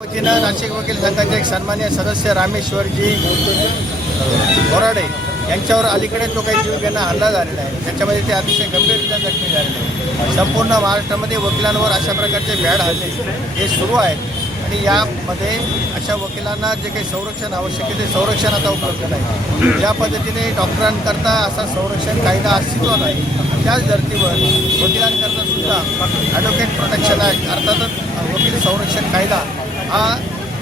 वतीनं नाशिक वकील संघाचे एक सन्मान्य सदस्य रामेश्वरजी बोराडे यांच्यावर अलीकडे जो काही जीवघेणा हल्ला झालेला आहे. त्याच्यामध्ये ते अतिशय गंभीररित्या जखमी झालेले आहे संपूर्ण महाराष्ट्रामध्ये वकिलांवर अशा प्रकारचे भ्याड हल्ले हे सुरू आहेत. आणि यामध्ये अशा वकिलांना जे काही संरक्षण आवश्यक आहे ते संरक्षण आता उपलब्ध नाही. ज्या पद्धतीने डॉक्टरांकरता असा संरक्षण कायदा अस्तित्वात आहे त्याच धर्तीवर वकिलांकरता सुद्धा ॲडव्होकेट प्रोटेक्शन ॲक्ट अर्थातच वकील संरक्षण कायदा हा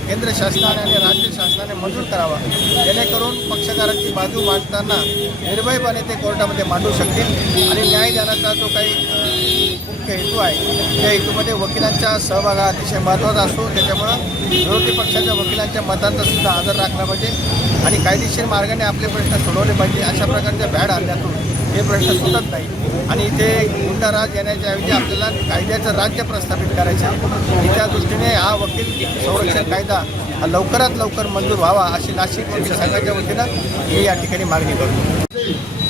केंद्र शासनाने आणि राज्य शासनाने मंजूर करावा. जेणेकरून पक्षकारांची बाजू मांडताना निर्भयपणे ते कोर्टामध्ये मांडू शकतील आणि न्यायदानाचा जो काही मुख्य हेतू आहे त्या हेतूमध्ये वकिलांचा सहभाग हा अतिशय महत्त्वाचा असतो. त्याच्यामुळं विरोधी पक्षाच्या वकिलांच्या मतांचा सुद्धा आदर राखला पाहिजे आणि कायदेशीर मार्गाने आपले प्रश्न सोडवले पाहिजे अशा प्रकारच्या भॅड हल्ल्यातून प्रश्न सुटत नाही. आणि इथे गुंडाराज येण्याच्या ऐवजी आपल्याला कायद्याचं राज्य प्रस्थापित करायचं आहे. त्या दृष्टीने हा वकील संरक्षण कायदा हा लवकरात लवकर मंजूर व्हावा अशी नाशिक वकील संघाच्या वतीनं मी या ठिकाणी मागणी करतो.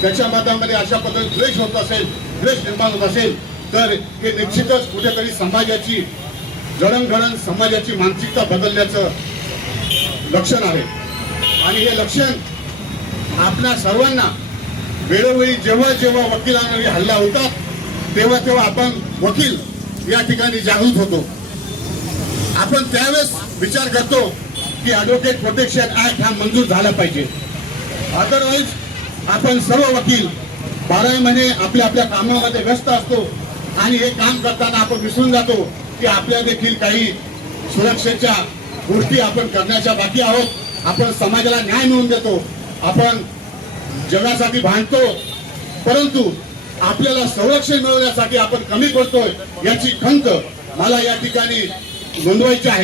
त्याच्या मतामध्ये अशा पद्धतीने द्वेष होत असेल द्वेष निर्माण होत असेल तर हे निश्चितच कुठेतरी समाजाची जडणघडण समाजाची मानसिकता बदलण्याचं लक्षण आहे. आणि हे लक्षण आपल्या सर्वांना वेळोवेळी जेव्हा जेव्हा वकिलांवर हल्ला होतात तेव्हा तेव्हा आपण वकील या ठिकाणी जागृत होतो. आपण त्यावेळेस विचार करतो की ॲडव्होकेट प्रोटेक्शन ऍक्ट हा मंजूर झाला पाहिजे. अदरवाईज आपण सर्व वकील बाराही महिने आपल्या आपल्या कामामध्ये व्यस्त असतो आणि हे काम करताना आपण विसरून जातो की आपल्या देखील काही सुरक्षेच्या गोष्टी आपण करण्याच्या बाकी आहोत. आपण समाजाला न्याय मिळवून देतो. आपण जगासाठी भांडतो परंतु आपल्याला संरक्षण मिळवण्यासाठी आपण कमी पडतोय याची खंत मला या ठिकाणी नोंदवायची आहे.